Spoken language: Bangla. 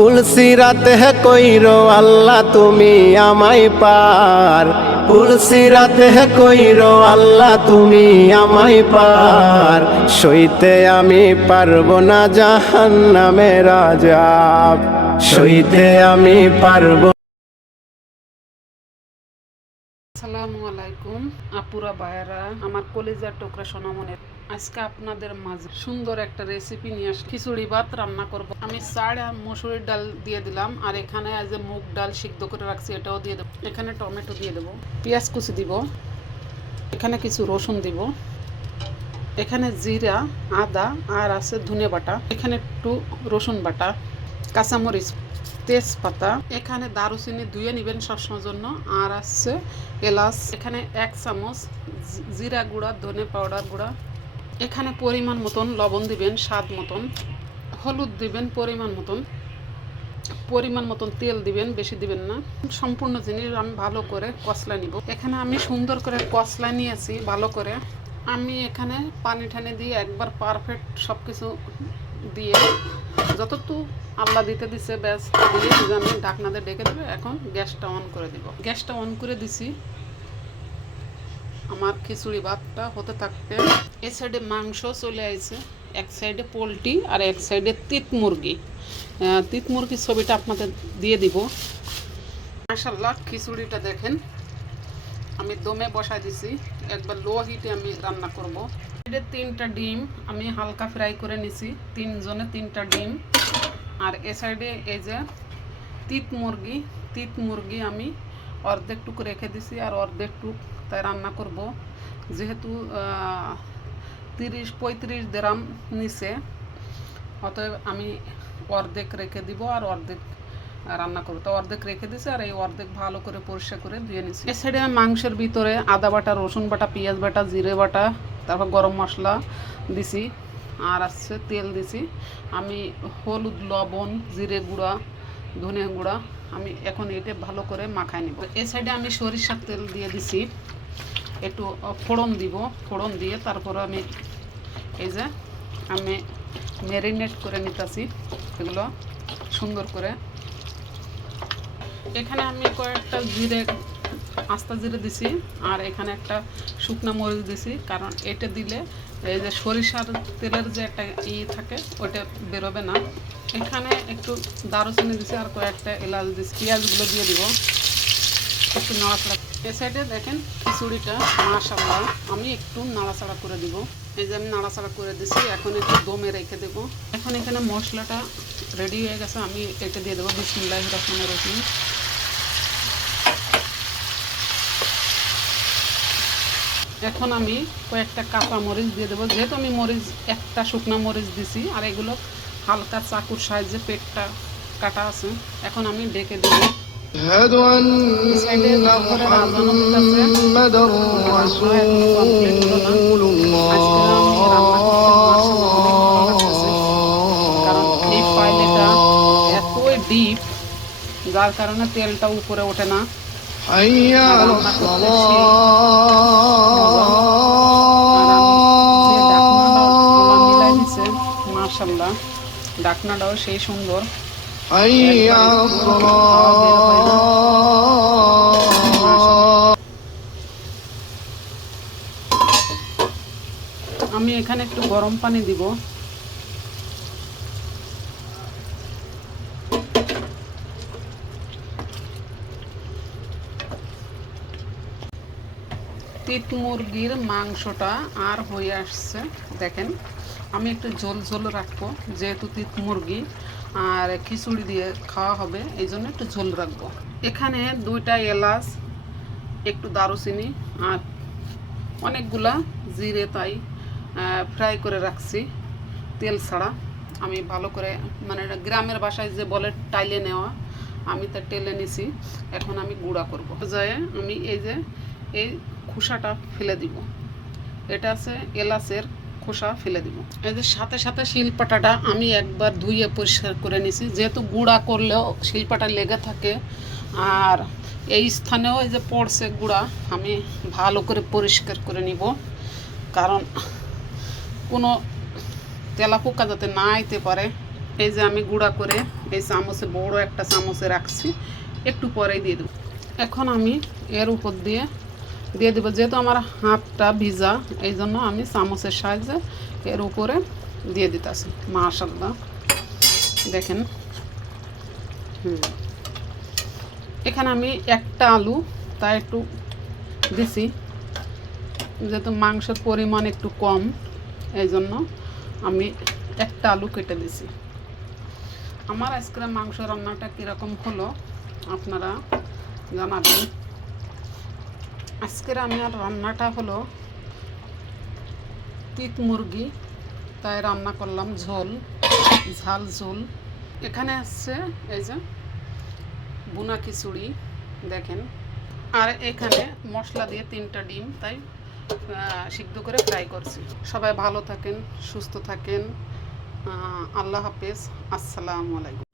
পুলসিরাতে কইরো আল্লাহ তুমি আমায় পার, পুলসিরাতে কইরো আল্লাহ তুমি আমায় পার, সইতে আমি পারবো না জাহান্নামের আযাব, সইতে আমি পারবো। আসসালামু আলাইকুম আপুরা ভাইয়ারা, আমার কলিজার টুকরা সোনামনের, আজকে আপনাদের মাঝে সুন্দর একটা রেসিপি নিয়ে আসি। খিচুড়ি ভাত রান্না করব। আমি চাল আর মসুরির ডাল দিয়ে দিলাম, আর এখানে আজ মুগ ডাল সিদ্ধ করে রাখছি এটাও দিয়ে দেবো। এখানে টমেটো দিয়ে দেবো, পেঁয়াজ কুচি দিব, এখানে কিছু রসুন দিব, এখানে জিরা, আদা আর আছে ধনে বাটা, এখানে একটু রসুন বাটা, কাঁচামরিচ, তেজপাতা, এখানে দারুচিনি ধুয়ে নেবেন সবসময়ের জন্য, আর আছে এলাচ, এখানে 1 চামচ জিরা গুঁড়া, ধনে পাউডার গুঁড়া, এখানে পরিমাণ মতন লবণ দিবেন, স্বাদ মতন হলুদ দিবেন, পরিমাণ মতন তেল দিবেন, বেশি দিবেন না। সম্পূর্ণ জিনিস আমি ভালো করে কষলা নিব। এখানে আমি সুন্দর করে কষলা নিয়েছি ভালো করে। আমি এখানে পানি ঠানি দিয়ে একবার পারফেক্ট সব কিছু দিয়ে যতটুকু আল্লাহ দিতে দিছে ব্যাস দিয়ে আমি ঢাকনা দিয়ে ডেকে দেবে। এখন গ্যাসটা অন করে দিব। গ্যাসটা অন করে দিছি। আমার খিচুড়ি ভাতটা হতে থাকতে এই সাইডে মাংস চলে আসছে, এক সাইডে পোলট্রি আর এক সাইডে তিত মুরগি। তিত মুরগির ছবিটা আপনাদের দিয়ে দিব। মাশাআল্লাহ খিচুড়িটা দেখেন আমি দমে বসাই দিছি, একবার লো হিটে আমি রান্না করব। এটা 3টা ডিম আমি হালকা ফ্রাই করে নিছি, 3 জনে 3টা ডিম। আর এ সাইডে এই যে তিত মুরগি আমি অর্ধেক টুক রেখে দিছি, আর অর্ধেক টুক তাই রান্না করব। যেহেতু 30-35 গ্রাম নিচে, অতএব আমি অর্ধেক রেখে দিব আর অর্ধেক রান্না করবো। তো অর্ধেক রেখে দিছি, আর এই অর্ধেক ভালো করে পরিষ্কার করে ধুয়ে নিছি। এই সাইডে মাংসের ভিতরে আদা বাটা, রসুন বাটা, পেঁয়াজ বাটা, জিরে বাটা, তারপর গরম মশলা দিছি, আর আছে তেল দিছি। আমি হলুদ, লবণ, জিরে গুঁড়া, ধনে গুঁড়া আমি এখন এটা ভালো করে মাখাই নিব। এই সাইডে আমি সরিষার তেল দিয়ে দিছি, একটু ফোড়ন দিব। ফোড়ন দিয়ে তারপর আমি এই যে আমি ম্যারিনেট করে নিতেছি এগুলো সুন্দর করে। এখানে আমি কয়েকটা আস্তা জিরে দিছি, আর এখানে একটা শুকনা মরিচ দিছি, কারণ এটা দিলে এই যে সরিষার তেলের যে একটা থাকে ওইটা বেরোবে না। এখানে একটু দারুচিনি দিছি আর কয়েকটা এলাচ দিছি। পেঁয়াজগুলো দিয়ে দিব, একটু নাড়াচাড়া। এ সাইডে দেখেন খিচুড়িটা মাশাআল্লাহ আমি একটু নাড়াচাড়া করে দিব। এই যে আমি নাড়াচাড়া করে দিছি, এখন একটু দমে রেখে দেব। এখন এখানে মশলাটা রেডি হয়ে গেছে, আমি এটা দিয়ে দেবো। বিসমিল্লাহির রহমানির রহিম। এখন আমি কয়েকটা কাঁচা মরিচ দিয়ে দেবো, যেহেতু আমি একটা শুকনো মরিচ দিছি, আর এগুলো হালকা চাকুর সাইজে পেটটা কাটা আছে। এখন আমি ডেকে দেবো। কারণ এই ফাইলটা এতই ডিপ, যার কারণে তেলটা উপরে ওঠে না। মাশাআল্লাহ ডাকনাটাও সেই সুন্দর। আমি এখানে একটু গরম পানি দিব। তিত মুরগির মাংসটা আর হয়ে আসছে দেখেন। আমি একটু ঝোল ঝোল রাখবো, যেহেতু তিত মুরগি আর খিচুড়ি দিয়ে খাওয়া হবে, এই জন্য একটু ঝোল রাখবো। এখানে 2টা এলাচ, একটু দারুচিনি আর অনেকগুলা জিরে তাই ফ্রাই করে রাখছি তেল ছাড়া। আমি ভালো করে মানে গ্রামের বাসায় যে বলে টাইলে নেওয়া, আমি তা টেলে নিছি। এখন আমি গুঁড়া করবো। যায় আমি এই খোসাটা ফেলে দিব। এটা আছে এলাচের খোসা ফেলে দিব। এই যে সাথে সাথে শিলপাটাটা আমি একবার ধুয়ে পরিষ্কার করে নিছি, যেহেতু গুঁড়া করলেও শিলপাটা লেগে থাকে, আর এই স্থানেও এই যে পড়ছে গুঁড়া, আমি ভালো করে পরিষ্কার করে নিব, কারণ কোনো তেলাপোকা যাতে না আইতে পারে এই যে আমি গুঁড়া করে এই চামচে, বড় একটা চামচে রাখছি, একটু পরেই দিয়ে দেবো। এখন আমি এর উপর দিয়ে দেবো, যেহেতু আমার হাতটা ভিজা এই জন্য আমি চামচের সাহায্যে এর উপরে দিয়ে দিতেছি। মাশাআল্লাহ দেখেন। এখানে আমি একটা আলু তাই একটু দিছি, যেহেতু মাংসের পরিমাণ একটু কম এই জন্য আমি একটা আলু কেটে দিছি। আমার আজকের মাংস রান্নাটা কীরকম হলো আপনারা জানাবেন। আজকের আমার রান্নাটা হলো তিত মুরগি, তাই রান্না করলাম ঝোল, ঝাল ঝোল। এখানে আসছে এই যে বুনা খিচুড়ি দেখেন, আর এখানে মশলা দিয়ে 3টা ডিম তাই সিদ্ধ করে ফ্রাই করছি। সবাই ভালো থাকেন, সুস্থ থাকেন। আল্লাহ হাফেজ, আসসালামু আলাইকুম।